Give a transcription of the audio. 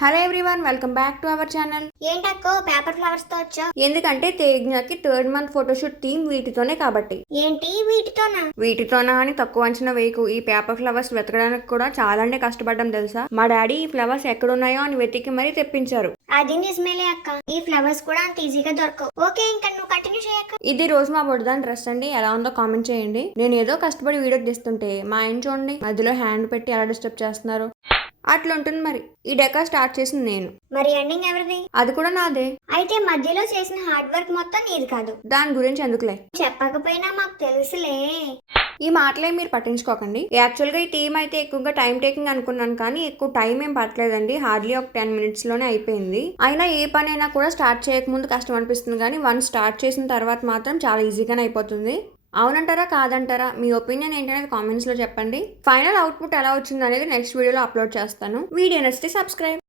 Hello everyone, welcome back to our channel. ఏంటక్కో paper flowers తో వచ్చా? ఎందుకంటే తేజ్ఞకి థర్డ్ మంత్ ఫోటోషూట్ థీమ్ వీటితోనే కాబట్టి. ఏంటి వీటితోనా? వీటితోనా అని తక్కువ అంచనా వేయకు. ఈ పేపర్ ఫ్లవర్స్ వెతకడానికి కూడా చాలానే కష్టపడ్డాం తెలుసా. మా డాడీ ఈ ఫ్లవర్స్ ఎక్కడున్నాయో అని వెతికి మరీ తెప్పించారు. అది నిజమేలే అక్క, ఈ ఫ్లవర్స్ కూడా అంత ఈజీగా దొరకవు. ఓకే, ఇంకా నువ్వు కంటిన్యూ చేయక్క. ఇది రోజు మా బుడదాని డ్రెస్ అండి. ఎలా ఉందో కామెంట్ చేయండి. నేను ఏదో కష్టపడి వీడియో తీస్తుంటే మా ఆయన చూడండి మధ్యలో హ్యాండ్ పెట్టి ఎలా డిస్టర్బ్ చేస్తున్నారు. అట్లుంటుంది మరి. ఈ డెకా స్టార్ట్ చేసింది నేను. మరి ఎండింగ్ ఎవరిది? అది కూడా నాదే. అయితే మధ్యలో చేసిన హార్డ్ వర్క్ మొత్తం నీది కాదు. దాని గురించి ఎందుకులే, చెప్పకపోయినా మాకు తెలుసులే. ఈ మాటలే మీరు పట్టించుకోకండి. యాక్చువల్గా ఈ థీమ్ అయితే ఎక్కువగా టైం టేకింగ్ అనుకున్నాను, కానీ ఎక్కువ టైం ఏం పట్టలేదండి. హార్డ్లీ ఒక 10 minutes లోనే అయిపోయింది. అయినా ఏ పనైనా కూడా స్టార్ట్ చేయకముందు కష్టం అనిపిస్తుంది, కానీ వన్ స్టార్ట్ చేసిన తర్వాత మాత్రం చాలా ఈజీగానే అయిపోతుంది. అవునంటారా కాదంటారా? మీ ఒపీనియన్ ఏంటనేది కామెంట్స్లో చెప్పండి. ఫైనల్ అవుట్పుట్ ఎలా వచ్చింది అనేది నెక్స్ట్ వీడియోలో అప్లోడ్ చేస్తాను. వీడియో నచ్చితే సబ్స్క్రైబ్.